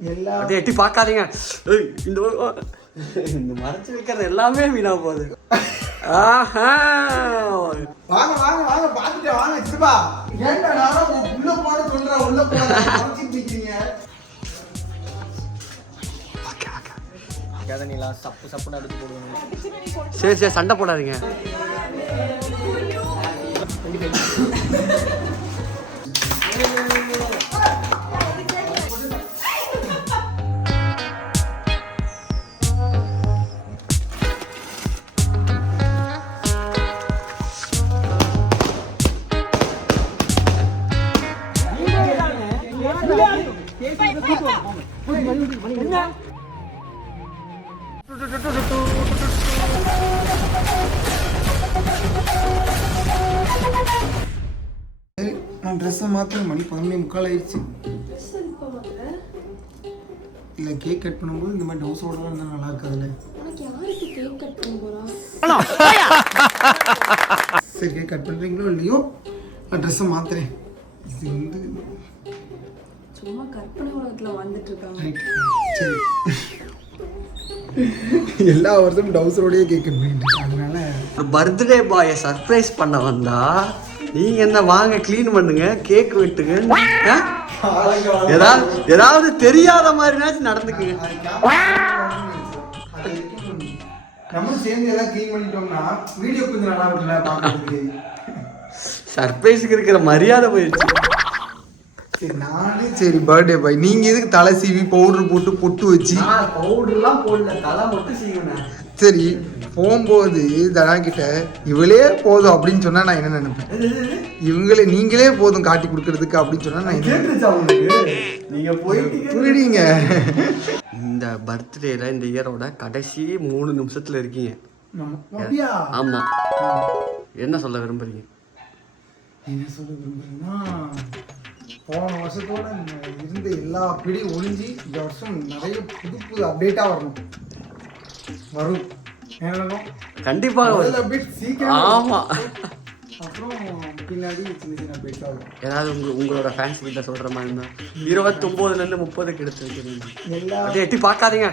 அதை எட்டி பார்க்காதீங்க. இந்த மறைச்சு வைக்கிறது எல்லாமே வீணா போகுது. ஆஹா, வாங்க வாங்க வாங்க பாத்துட்டேன் வாங்க சிப்பா. ஏன்டா நான் உள்ள போற சொல்றேன் உள்ள போற மறைச்சிட்டு இருக்கீங்க. கதனிலா சப்பு சப்புன்னு எடுத்து போடுவாங்க. சரி சரி சண்டை போடாதீங்க. நான் ட்ரெஸ்ஸை மாற்ற மணி 11:45 ஆயிடுச்சு. இல்லை கேக் கட் பண்ணும்போது இந்த மாதிரி டவுஸோட இருந்தால் நல்லா இருக்காதுல்ல. சரி கேக் கட் பண்ணுறீங்களோ இல்லையோ நான் ட்ரெஸ்ஸை மாற்றுறேன். இது வந்து சும்மா கற்பனை உலகத்துல வந்துட்டு இருக்காங்க. சரி எல்லா வருஷமும் டவுசரோடய கேக் கட் பண்ணிட்டு இருக்கேன். அதனால பர்த்டே பாயை சர்ப்ரைஸ் பண்ண வந்தா நீங்க என்ன வாங்க க்ளீன் பண்ணுங்க கேக் வெட்டுங்க ஏதாவது தெரியாத மாதிரினாச்சும் நடந்துக்குங்க. நம்மளும் சேர்ந்து எல்லாம் க்ளீன் பண்ணிட்டோம்னா வீடியோ கொஞ்சம் நல்லா இருக்குல்ல பார்க்கறதுக்கு. சர்ப்ரைஸுக்கு இருக்கிற மரியாதை போயிடுச்சு. சரி நானே சரி பர்த்டே பாய் நீங்க எதுக்கு தலை சீவி பவுடர் போட்டு பொட்டு வச்சு? பவுடர்லாம் போடல, தலை மட்டும் சீவினேன். சரி போகும்போது தனா கிட்ட இவளே போதும் அப்படின்னு சொன்னா நான் என்ன நினைப்பேன்? இவங்களே நீங்களே போதும் காட்டி கொடுக்கறதுக்கு அப்படின்னு சொன்னா நான் நீங்க போயிடுங்க. இந்த பர்த்டேல இந்த இயரோட கடைசி 3 நிமிஷத்துல இருக்கீங்க. ஆமா, என்ன சொல்ல விரும்புறீங்க? என்ன சொல்ல விரும்புறீங்கன்னா போன வருஷத்தோட இருந்த எல்லா பிடியும் ஒழிஞ்சு இந்த வருஷம் நிறைய புது புது அப்டேட்டா வரணும். வரும் கண்டிப்பா அப்டேட் சீக்கிரம். ஆமா, அப்புறம் பின்னாடி சின்ன சின்ன அப்டேட்டா வரும். ஏதாவது உங்களோட ஃபேன்ஸ் கிட்ட சொல்ற மாதிரி இருந்தா 29ல இருந்து 30க்கு எடுத்து வைக்கிறீங்க. எல்லா அதை எட்டி பார்க்காதீங்க.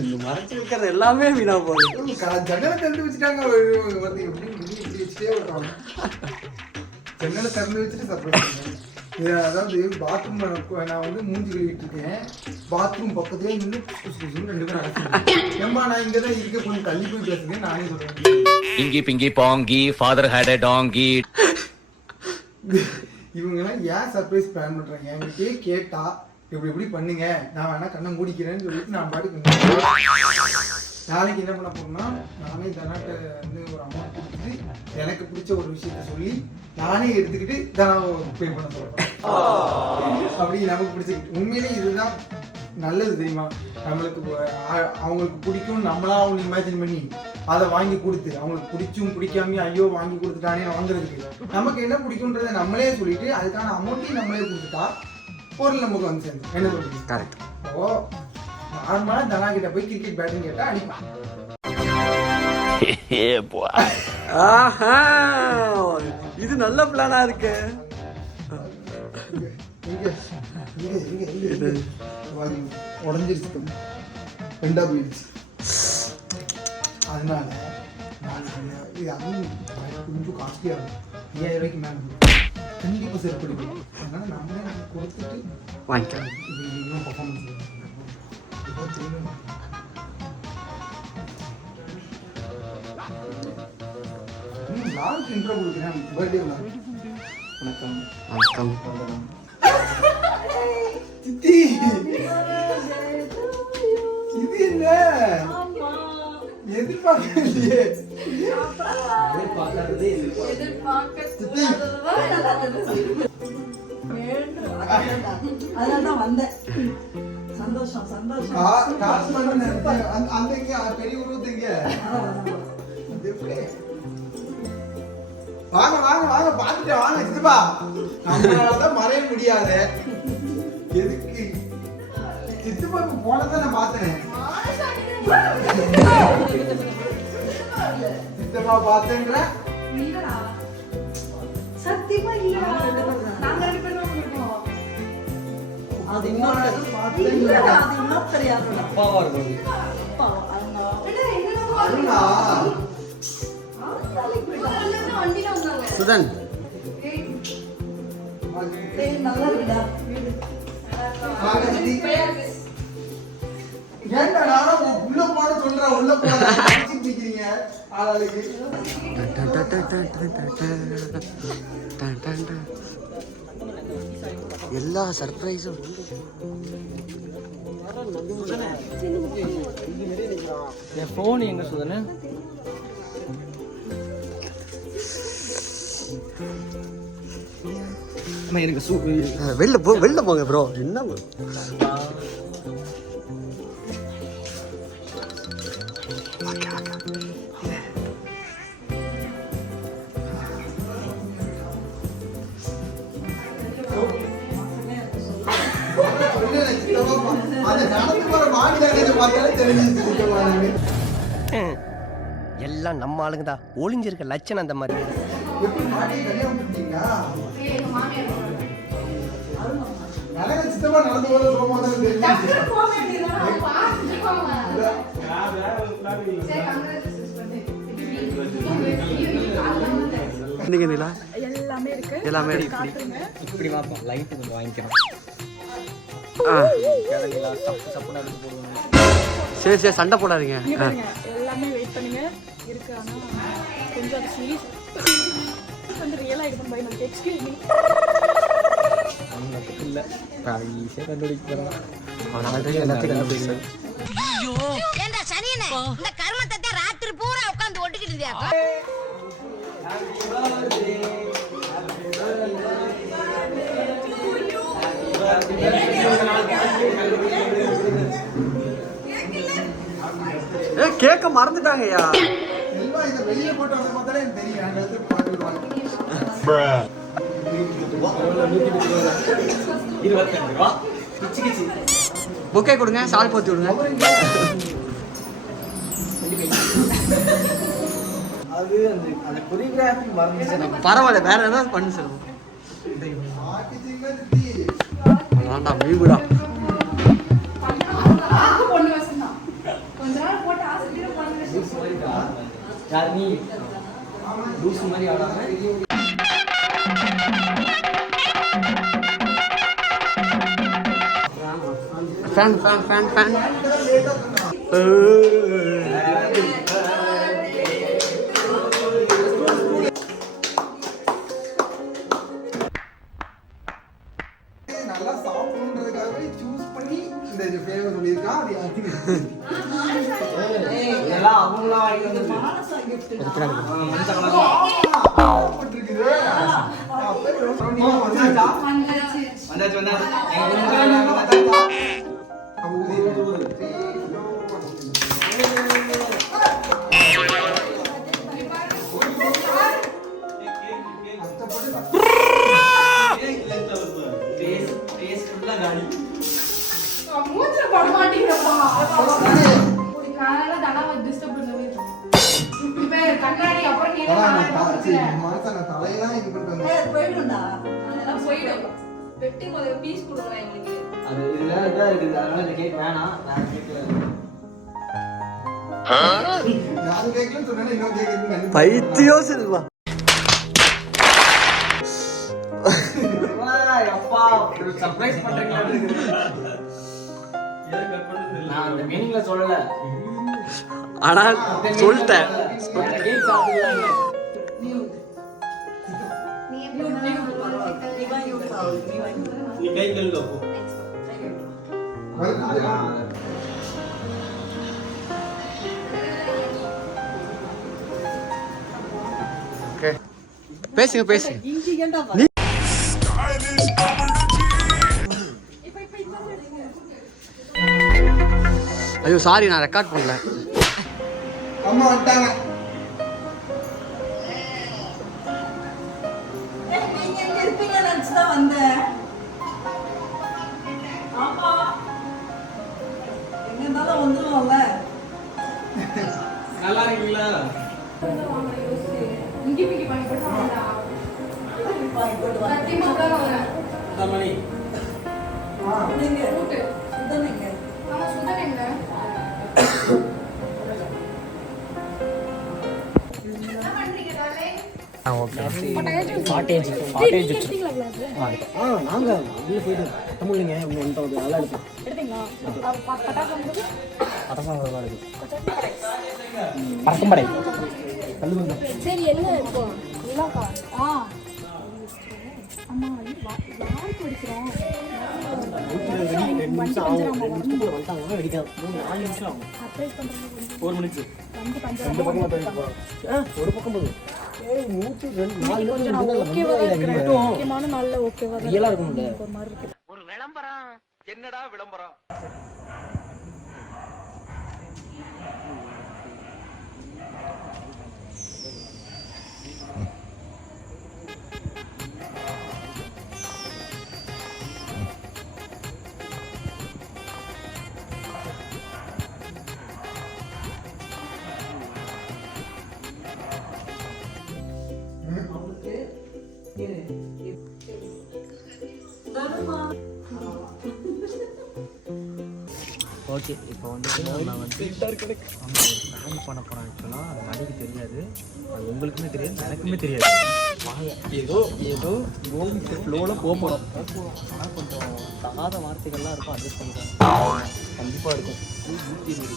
இந்த மறைச்சு வைக்கிறது எல்லாமே வீணா போகுது. ஜன்னலை திறந்து வச்சுட்டாங்க. வந்து எப்படி இப்படி வச்சுட்டே வருவாங்க. ஜன்னலை திறந்து வச்சுட்டு சர்ப்ரைஸ். அதாவது பாத்ரூம்ல நான் வந்து மூஞ்சி கழுவிட்டு இருக்கேன். பாத்ரூம் பக்கத்துலேயே நின்று 2 பேரும் அடைச்சிருக்கேன். ஏம்மா நான் இங்கே தான் இருக்க கொஞ்சம் தள்ளி போய் பேசுறேன் நானே சொல்றேன். இங்கி பிங்கி பாங்கி ஃபாதர் ஹேட் எ டாங்கி. இவங்கெல்லாம் ஏன் சர்ப்ரைஸ் பிளான் பண்றாங்க? என்கிட்டயே கேட்டா இப்படி பண்ணுங்க, நான் வேணா கண்ணை மூடிக்கிறேன்னு சொல்லிட்டு நான் பாட்டுக்கு நாளைக்கு என்ன பண்ண போறோம்னா நானே தனாட்ட வந்து ஒரு அமௌண்ட் கொடுத்துட்டு எனக்கு பிடிச்ச ஒரு விஷயத்த சொல்லி நானே எடுத்துக்கிட்டு தனா பே பண்ண சொல்றேன். அப்படி நமக்கு பிடிச்சிருக்கு. உண்மையிலே இதுதான் நல்லது தெரியுமா? நம்மளுக்கு அவங்களுக்கு பிடிக்கும் நம்மளா அவங்க இமேஜின் பண்ணி அதை வாங்கி கொடுத்து அவங்களுக்கு பிடிச்சும் பிடிக்காம ஐயோ வாங்கி கொடுத்துட்டானே வாங்குறதுக்கு நமக்கு என்ன பிடிக்கும்ன்றதை நம்மளே சொல்லிட்டு அதுக்கான அமௌண்ட்டையும் நம்மளே கொடுத்துட்டா பொருள் நமக்கு வந்து சேர்ந்து என்ன சொல்றீங்க? கரெக்ட். ஓ நார்மலா தனா கிட்ட போய் கிரிக்கெட் பேட்டிங் கேட்டா அடிப்பான். இது நல்ல பிளானா இருக்கு. உடஞ்சிருச்சு, 2 போயிடுச்சு. அதனால கொஞ்சம் காஸ்ட்லியா இருக்கும். 5000 ரூபாய்க்கு மேலே கண்டிப்பாக செருப்பு எடுக்கணும். அதனால நாமளே கொடுத்துட்டு வாங்கிக்கலாம். இன்னும் பர்ஃபார்மன்ஸ் லாஸ்ட் இன்ட்ரோ கொடுக்குறேன். பர்த்டே வணக்கம். வணக்கம். சித்தி இது என்ன எதிர்பார்க்கலையே. அதனாலதான் வந்தேன். சந்தோஷம் சந்தோஷம். அந்த பெரிய உருவத்துங்க வாங்க வாங்க வாங்க பாத்துட்டேன் வாங்க சித்தப்பா. நம்மளாலதான் மறைய முடியாது. எதுக்கு சித்தப்பா போனதான் நான் பார்த்தேன். சித்தப்பா பார்த்தேன்ற சத்தியமா இல்லடா. நாங்க 2 பேரும் இருக்கோம். அது இல்லடா, அது இன்னும் தெரியாதுடா. அப்பாவா இருக்கும் அப்பா, அண்ணா. அருணா. சுதன் ஏய், நல்லா இருக்குடா வீடு. ஆகாஷ் ஏன்டா நானும் உள்ள போட சொல்றேன், உள்ள போட நிக்கிறீங்க ஆளுக்கு. எல்லா சர்ப்ரைஸும் என் ஃபோன் எங்க சுதனே எனக்கு வெளில போங்க ப்ரோ. என்ன bro? அது நடந்து போற மாடி தானே பார்த்தாலே தெரிஞ்சு. எல்லாம் நம்ம ஆளுங்க தான் ஒளிஞ்சிருக்க லட்சணம் அந்த மாதிரி. எப்படி மாடி கல்யாணம் பண்ணிட்டீங்களா? நலக சித்தமா நடந்து போற சோமா தான் தெரிஞ்சு. இன்னைக்கு நிலா எல்லாமே இருக்கு. எல்லாமே இருக்கு. காட்டுங்க. இப்படி பார்ப்போம் லைட் கொஞ்சம் வாங்கிக்கிறோம் சப்பு சப்புன்னு எடுத்து போடுவோம் சரி சரி சண்டை போடாதீங்க. இங்க பாருங்க, எல்லாமே வெயிட் பண்ணுங்க இருக்கு. ஆனா கொஞ்சம் அது சீரியஸ் வந்து ரியலா இருக்கும் பை நமக்கு. Excuse me. இல்லை ஈஸியாக கண்டுபிடிக்கிறோம் அவன் ஆல்ரெடி எல்லாத்தையும் கண்டுபிடிச்சேன். ஏண்டா சனியனே, இந்த கர்மத்தை ராத்திரி பூரா உட்கார்ந்து ஒட்டிக்கிட்டு இருந்தியா? கேக்க மறந்துட்டாங்கய்யா. செல்வா இத வெளிய போட்டு வந்த பார்த்தாலே எனக்கு தெரியும். அங்க வந்து பாத்துடுவாங்க. 22 ரூபா கிச்சி கிச்சி புக்கே கொடுங்க, சால் போத்தி விடுங்க. அது அந்த கொரியோகிராஃபி மறந்துச்சு. பரவாயில்ல, வேற ஏதாவது பண்ணு சொல்லுவோம். மாட்டிச்சிங்க திட்டி. வேண்டா மீவுடா. யார் நீ லூஸ் மாதிரி ஆடாம ஃபேன் ஃபேன் ஃபேன் ஃபேன். நல்லா சாப்பிடணுன்றதுக்காகவே சூஸ் பண்ணி இந்த ஃபேவர் சொல்லியிருக்கான். அது யாருக்கு இதெல்லாம் அவங்களா வாங்கி வந்து மானசா gift. மஞ்சள் போட்டுருக்குது. வந்தாச்சு வந்தாச்சு தலையெல்லாம் இது பண்ணிட்டு வந்தேன். ஏய், போயிடும்டா. அதெல்லாம் போயிடும். வெட்டி முதல்ல பீஸ் கொடுங்க எங்களுக்கு. அது இதுல இதா இருக்குது அதனால இந்த கேக் வேணாம் நான் கேட்கல நான் கேட்கலன்னு சொன்னேன். இன்னும் கேட்கறதுக்கு பைத்தியம் செல்வா. அப்பா சர்ப்ரைஸ் பண்றீங்களா நான் அந்த மீனிங்ல சொல்லல ஆனா சொல்லிட்டேன். கேக் சாப்பிடலாம் நீ கை கழுவு. ஓகே பேசுங்க பேசுங்க. இஞ்சி ஏன்டா நீ ஐயோ சாரி, நான் ரெக்கார்ட் பண்ணல. அம்மா வந்துட்டாங்க. ஏய், நீங்க எங்க இருப்பீங்க நினைச்சுதான் வந்தேன். ஆமா, எங்க இருந்தாலும் வந்துருவோம்ல. நல்லா இருக்கீங்களா இங்கி பிங்கி பண்ணி போட்டு வாங்கடா. வாங்கி போட்டு வா. சத்தியமா கூட வாங்க. மணி ரூட்டு ஆமா சுதன் எங்க என்ன பண்றீங்க டார்லிங் காட்டேஜ் எடுத்தீங்களா கிளாஸ் நாங்கள் உள்ளே போயிட்டு தமிழ்லைங்க இங்கே வந்துட்டோம் அது நல்லா இருக்கும் எடுத்தீங்களா பட்டாசு வந்து பதமாக இருக்கு பறக்கும் படை கல்லு வந்து சரி என்ன இப்போ நிலாக்கா அம்மா யாருக்கு படிக்கிறோம் வந்துட்டாங்க வெடிக்காது 4 நிமிஷம் ஆகும் சர்ப்ரைஸ் பண்ணுறது 1 மணிக்கு வந்து ரெண்டு பஞ்சாயத்து பக்கமாக ஒரு பக்கம் போதும் 102 கொஞ்சம் நான் ஓகேவா தான் இருக்கிறேன் முக்கியமான நாளில் ஓகேவா தான் ரியலாக இருக்கும்ல ஒரு மாதிரி இருக்கு ஒரு விளம்பரம் என்னடா விளம்பரம் ஓகே இப்போ வந்துட்டு நான் வந்து பிளான் பண்ண போகிறேன் ஆக்சுவலாக அது மணிக்கு தெரியாது அது உங்களுக்குமே தெரியாது எனக்குமே தெரியாது வாங்க ஏதோ கோவிக்கு ஃப்ளோவில் போகிறோம் ஆனால் கொஞ்சம் தகாத வார்த்தைகள்லாம் இருக்கும் அட்ஜஸ்ட் பண்ணிக்கலாம் கண்டிப்பாக இருக்கும் 120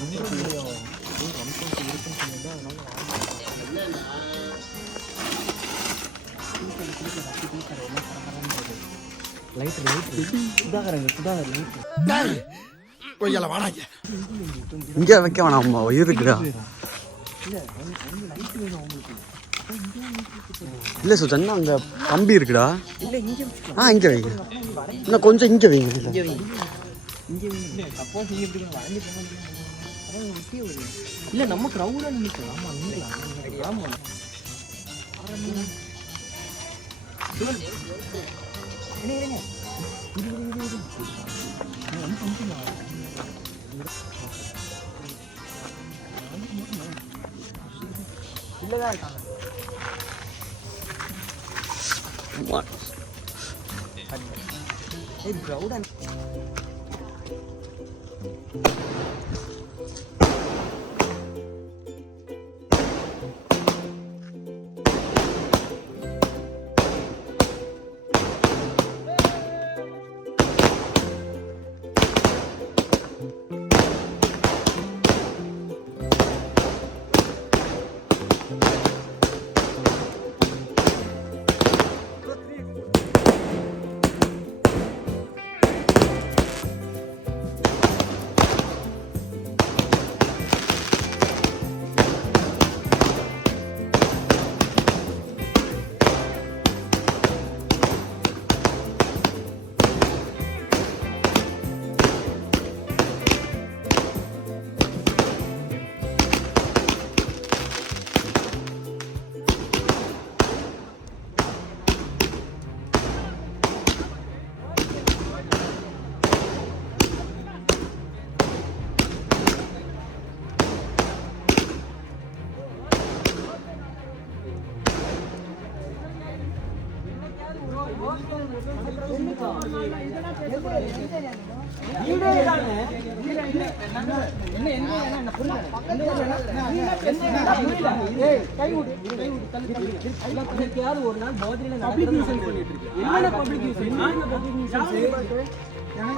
வந்து கொஞ்சம் இருக்குன்னு சொன்னீங்க அதனால லைட் சுதாகரங்க இங்கே வைக்க வேணாம் இருக்குடா இல்லை சுஜன் அங்கே கம்பி இருக்குடா இங்கே வைங்க இன்னும் கொஞ்சம் இங்கே வைங்க இல்லை நம்ம க்ரௌடாக நினைக்கலாம் ஆமாம் இல்லைதான் இருக்காங்க க்ரௌடாக ஒரு நாள் பர்த்டேல பப்ளிக் நியூசன்ஸ் பண்ணிட்டு இருக்கு. என்னடா பப்ளிக் நியூசன்ஸ்? என்ன பப்ளிக் நியூசன்ஸ்? என்ன